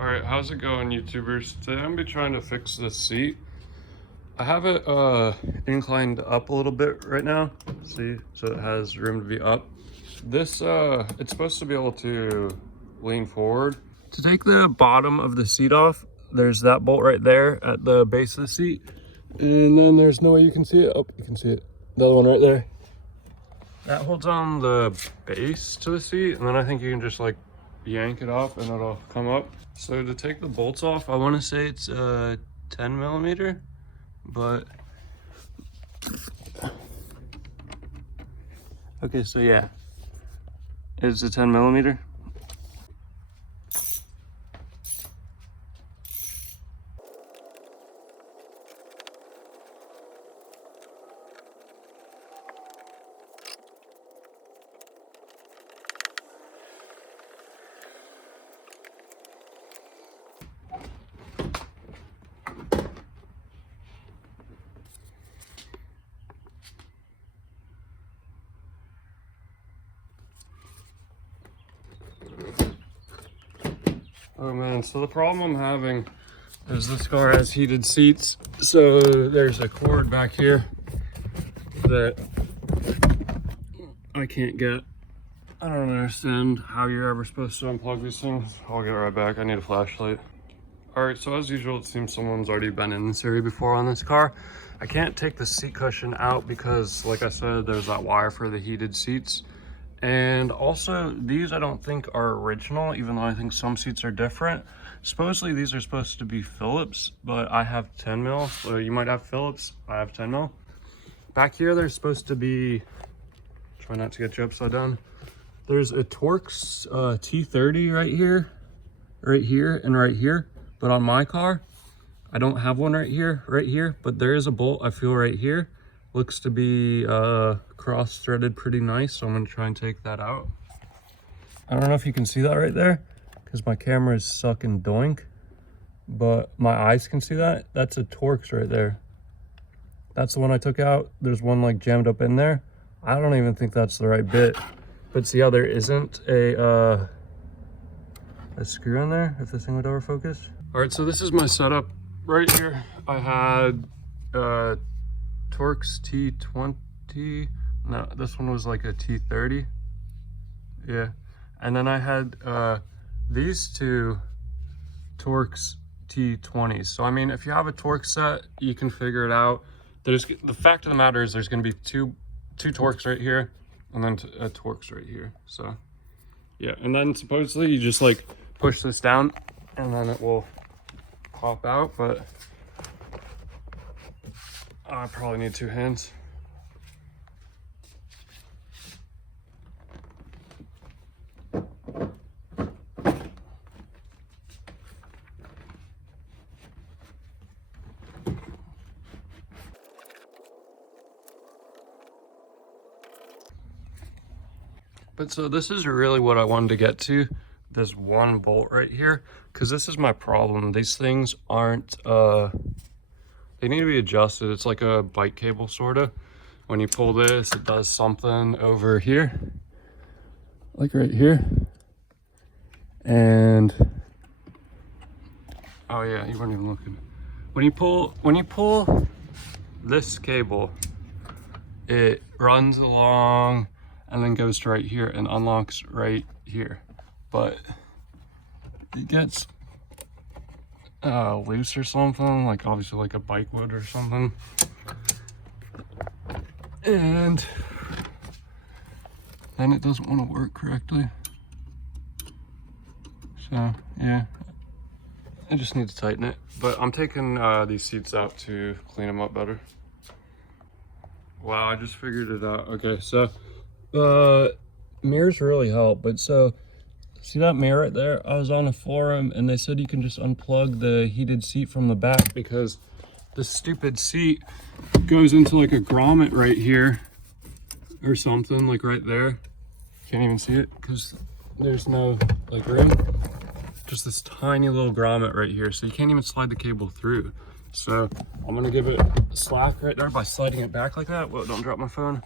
Alright, how's it going, YouTubers? Today I'm gonna be trying to fix this seat. I have it inclined up a little bit right now. See, so it has room to be up. This it's supposed to be able to lean forward. To take the bottom of the seat off, there's that bolt right there at the base of the seat. And then there's no way you can see it. Oh, you can see it. The other one right there. That holds on the base to the seat, and then I think you can just like yank it off and it'll come up. So to take the bolts off, I want to say it's 10 millimeter, but okay, so yeah, it's a 10 millimeter. Oh man, so the problem I'm having is this car has heated seats. So there's a cord back here that I can't get. I don't understand how you're ever supposed to unplug these things. I'll get right back, I need a flashlight. All right, so as usual, it seems someone's already been in this area before on this car. I can't take the seat cushion out because, like I said, there's that wire for the heated seats. And also, these I don't think are original, even though I think some seats are different. Supposedly, these are supposed to be Phillips, but I have 10 mil. So you might have Phillips, I have 10 mil. Back here, they're supposed to be, try not to get you upside down. There's a Torx T30 right here, and right here. But on my car, I don't have one right here, but there is a bolt I feel right here. Looks to be cross-threaded pretty nice, so I'm gonna try and take that out. I don't know if you can see that right there, because my camera is sucking doink, but my eyes can see that. That's a Torx right there. That's the one I took out. There's one like jammed up in there. I don't even think that's the right bit, but see how there isn't a screw in there, if this thing would ever focus. All right, so this is my setup right here. I had Torx T20. No, this one was like a T30. Yeah. And then I had these two Torx T20s. So I mean, if you have a Torx set, you can figure it out. The fact of the matter is there's going to be two Torx right here and then a Torx right here. So yeah, and then supposedly you just like push this down and then it will pop out, but I probably need two hands. But so this is really what I wanted to get to, this one bolt right here, because this is my problem. These things aren't, they need to be adjusted. It's like a bike cable, sort of. When you pull this, it does something over here, like right here. And, oh yeah, you weren't even looking. When you pull this cable, it runs along and then goes to right here and unlocks right here. But it gets loose or something, like obviously like a bike would or something. And then it doesn't want to work correctly. So yeah, I just need to tighten it. But I'm taking these seats out to clean them up better. Wow, I just figured it out. Okay, so mirrors really help, but so see that mirror right there? I was on a forum and they said you can just unplug the heated seat from the back because this stupid seat goes into like a grommet right here or something, like right there. Can't even see it because there's no like room. Just this tiny little grommet right here, so you can't even slide the cable through. So I'm gonna give it a slap right there by sliding it back like that. Whoa, don't drop my phone.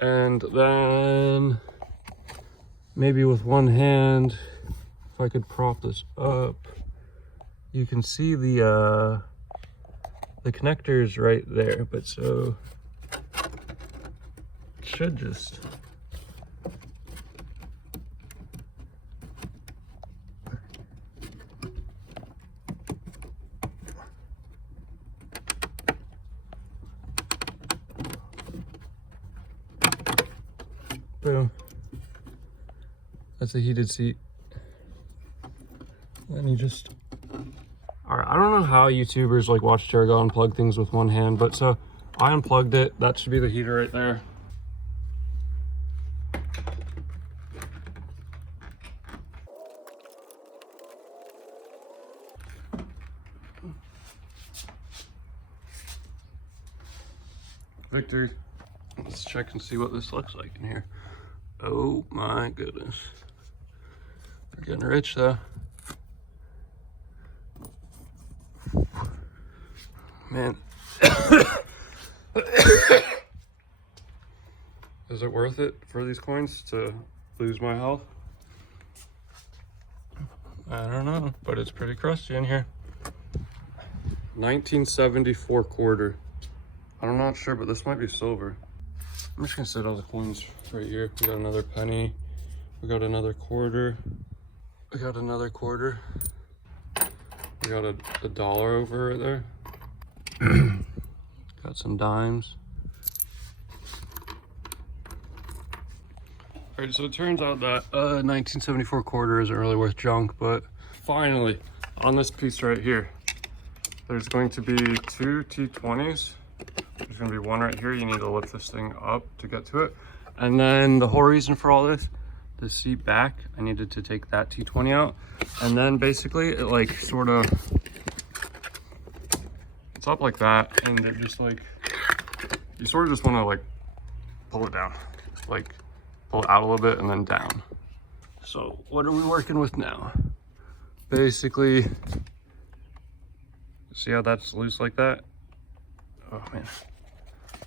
And then maybe with one hand, if I could prop this up, you can see the connectors right there, but so it should just boom. That's a heated seat. Then you just, all right, I don't know how YouTubers like watch Jared unplug things with one hand, but so I unplugged it. That should be the heater right there. Victor, let's check and see what this looks like in here. Oh my goodness. We're getting rich though. Man. Is it worth it for these coins to lose my health? I don't know, but it's pretty crusty in here. 1974 quarter. I'm not sure, but this might be silver. I'm just gonna set all the coins right here. We got another penny. We got another quarter. We got another quarter. We got a dollar over right there. Got some dimes. All right, so it turns out that 1974 quarter isn't really worth junk, but finally, on this piece right here, there's going to be two T20s. There's gonna be one right here. You need to lift this thing up to get to it. And then the whole reason for all this, the seat back, I needed to take that T20 out. And then basically it like sort of, it's up like that. And it just like, you sort of just wanna like pull it down. Like pull it out a little bit and then down. So what are we working with now? Basically, see how that's loose like that? Oh man,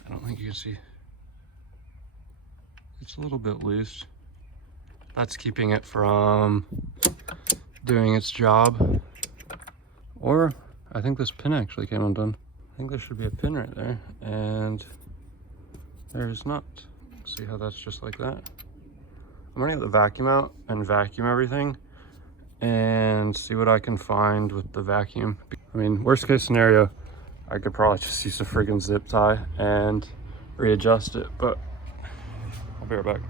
I don't think you can see. It's a little bit loose. That's keeping it from doing its job. Or I think this pin actually came undone. I think there should be a pin right there, and there's not. See how that's just like that? I'm gonna get the vacuum out and vacuum everything and see what I can find with the vacuum. I mean, worst case scenario, I could probably just use a friggin' zip tie and readjust it, but I'll be right back.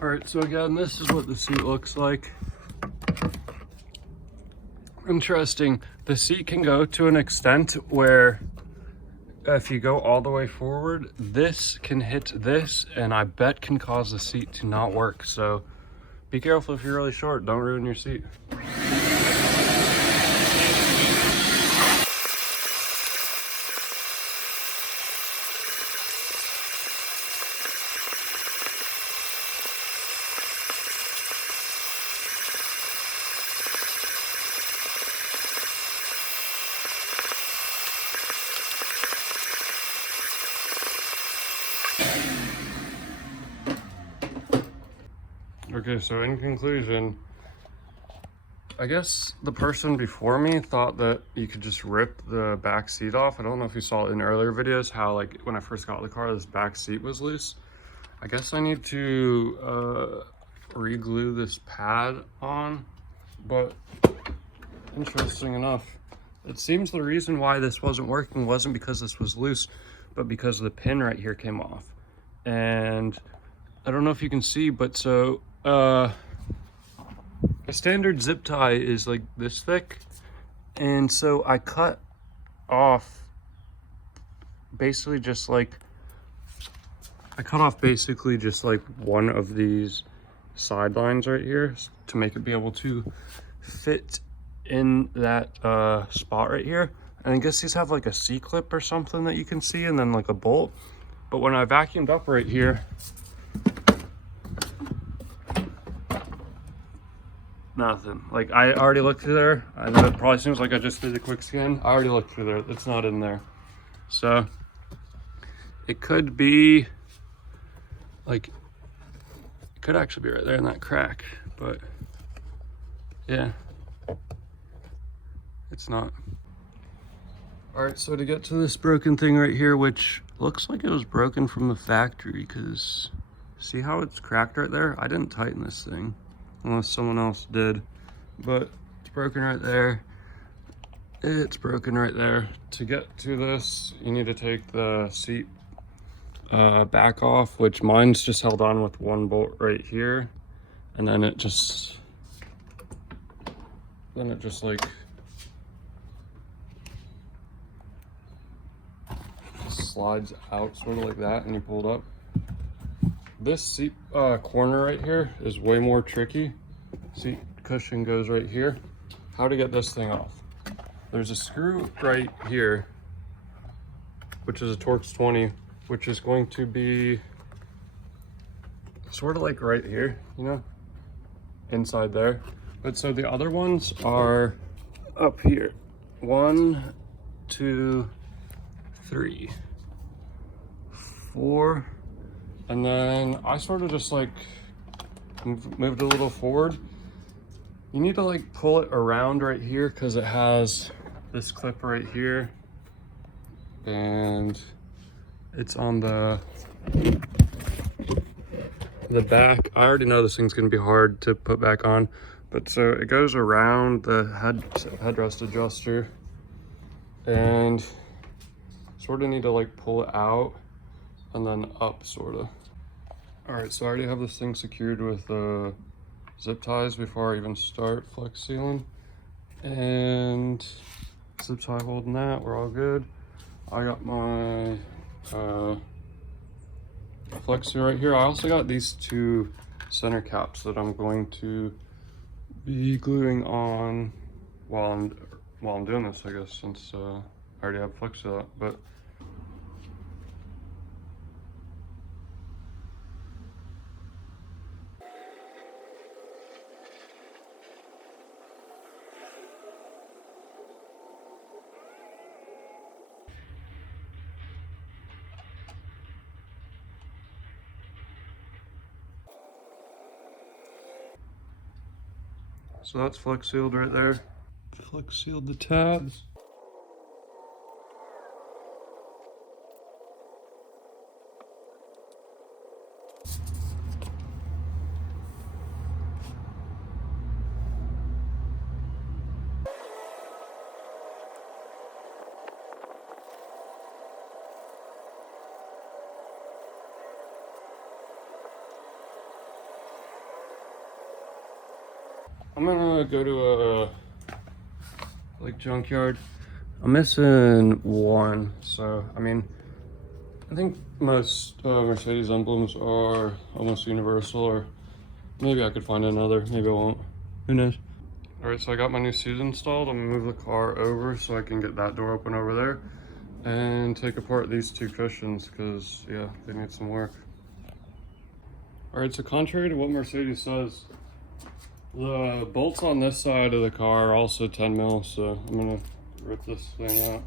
All right, so again, this is what the seat looks like. Interesting, the seat can go to an extent where if you go all the way forward, this can hit this, and I bet can cause the seat to not work. So be careful if you're really short, don't ruin your seat. Okay, so in conclusion, I guess the person before me thought that you could just rip the back seat off. I don't know if you saw it in earlier videos, how like when I first got the car, this back seat was loose. I guess I need to re-glue this pad on, but interesting enough, it seems the reason why this wasn't working wasn't because this was loose, but because the pin right here came off. And I don't know if you can see, but so a standard zip tie is like this thick, and so I cut off basically just like one of these sidelines right here to make it be able to fit in that spot right here. And I guess these have like a C-clip or something that you can see, and then like a bolt. But when I vacuumed up right here, nothing. Like I already looked through there. I know it probably seems like I just did a quick scan. I already looked through there. It's not in there. So it could be like, it could actually be right there in that crack, but Yeah, it's not. All right, so to get to this broken thing right here, which looks like it was broken from the factory, because see how it's cracked right there? I didn't tighten this thing, unless someone else did, but it's broken right there. It's broken right there. To get to this, you need to take the seat back off, which mine's just held on with one bolt right here, and then it just like slides out sort of like that, and you pull it up. This seat corner right here is way more tricky. Seat cushion goes right here. How to get this thing off? There's a screw right here, which is a Torx 20, which is going to be sort of like right here, you know, inside there. But so the other ones are up here. 1, 2, 3, 4, and then I sort of just like moved a little forward. You need to like pull it around right here because it has this clip right here, and it's on the back. I already know this thing's gonna be hard to put back on, but so it goes around the headrest adjuster, and sort of need to like pull it out and then up sort of. All right, so I already have this thing secured with zip ties before I even start flex sealing, and zip tie holding that, we're all good. I got my flex seal right here. I also got these 2 center caps that I'm going to be gluing on while I'm doing this, I guess, since I already have flex seal out. But so that's flex sealed right there. Flex sealed the tabs. I'm gonna go to a like junkyard. I'm missing one, so I mean, I think most Mercedes emblems are almost universal, or maybe I could find another, maybe I won't, who knows. All right, so I got my new seat installed. I'm gonna move the car over so I can get that door open over there and take apart these 2 cushions because yeah, they need some work. All right, so contrary to what Mercedes says, the bolts on this side of the car are also 10 mil, so I'm gonna rip this thing out.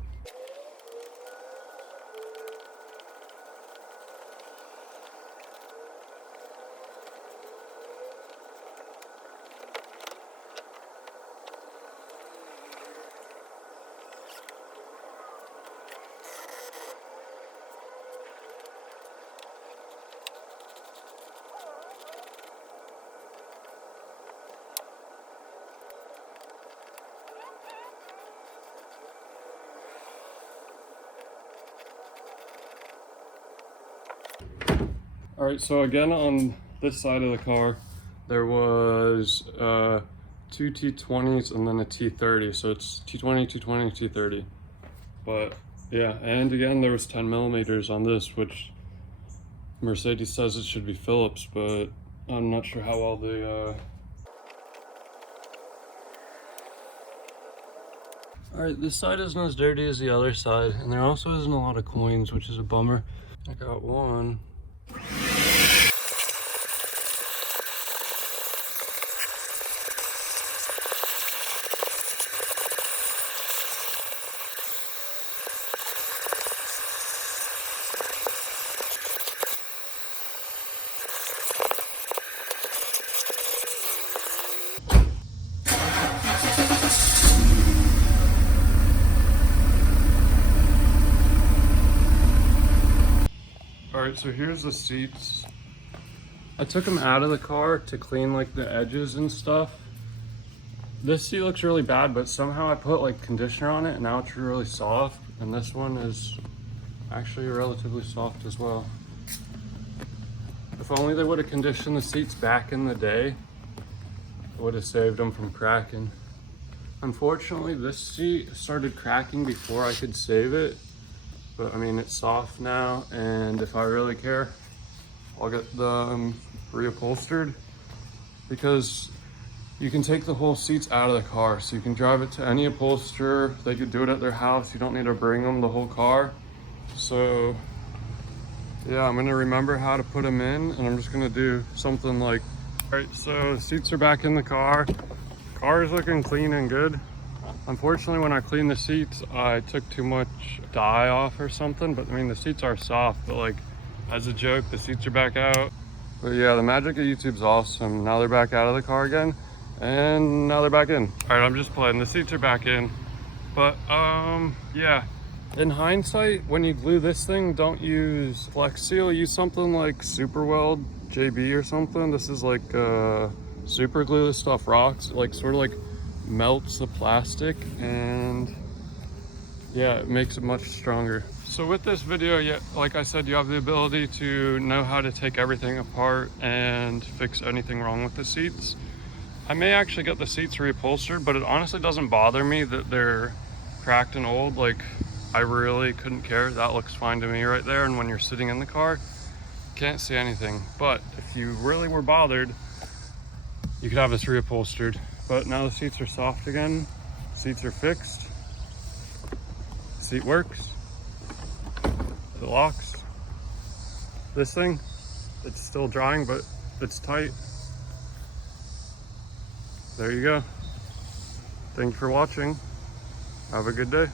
All right, so again on this side of the car, there was 2 T20s and then a T30. So it's T20, T20, T30. But yeah, and again, there was 10 millimeters on this, which Mercedes says it should be Phillips, but I'm not sure how well they All right, this side isn't as dirty as the other side, and there also isn't a lot of coins, which is a bummer. I got one. right, so here's the seats. I took them out of the car to clean like the edges and stuff. This seat looks really bad, but somehow I put like conditioner on it and now it's really soft. And this one is actually relatively soft as well. If only they would have conditioned the seats back in the day, it would have saved them from cracking. Unfortunately, this seat started cracking before I could save it. But I mean, it's soft now, and if I really care, I'll get the reupholstered, because you can take the whole seats out of the car. So you can drive it to any upholsterer. They could do it at their house. You don't need to bring them the whole car. So yeah, I'm gonna remember how to put them in, and I'm just gonna do something like, all right, so the seats are back in the car. Car is looking clean and good. Unfortunately, when I cleaned the seats, I took too much dye off or something, but I mean, the seats are soft, but like, as a joke, the seats are back out. But yeah, the magic of YouTube's awesome. Now they're back out of the car again, and now they're back in. All right, I'm just playing. The seats are back in. But yeah, in hindsight, when you glue this thing, don't use Flex Seal. Use something like Super Weld JB or something. This is like super glue. This stuff rocks. It like sort of like melts the plastic, and yeah, it makes it much stronger. So with this video, yeah, like I said, you have the ability to know how to take everything apart and fix anything wrong with the seats. I may actually get the seats reupholstered, but it honestly doesn't bother me that they're cracked and old. Like, I really couldn't care. That looks fine to me right there. And when you're sitting in the car, can't see anything. But if you really were bothered, you could have this reupholstered. But now the seats are soft again. Seats are fixed. Seat works. It locks. This thing, it's still drying, but it's tight. There you go. Thank you for watching. Have a good day.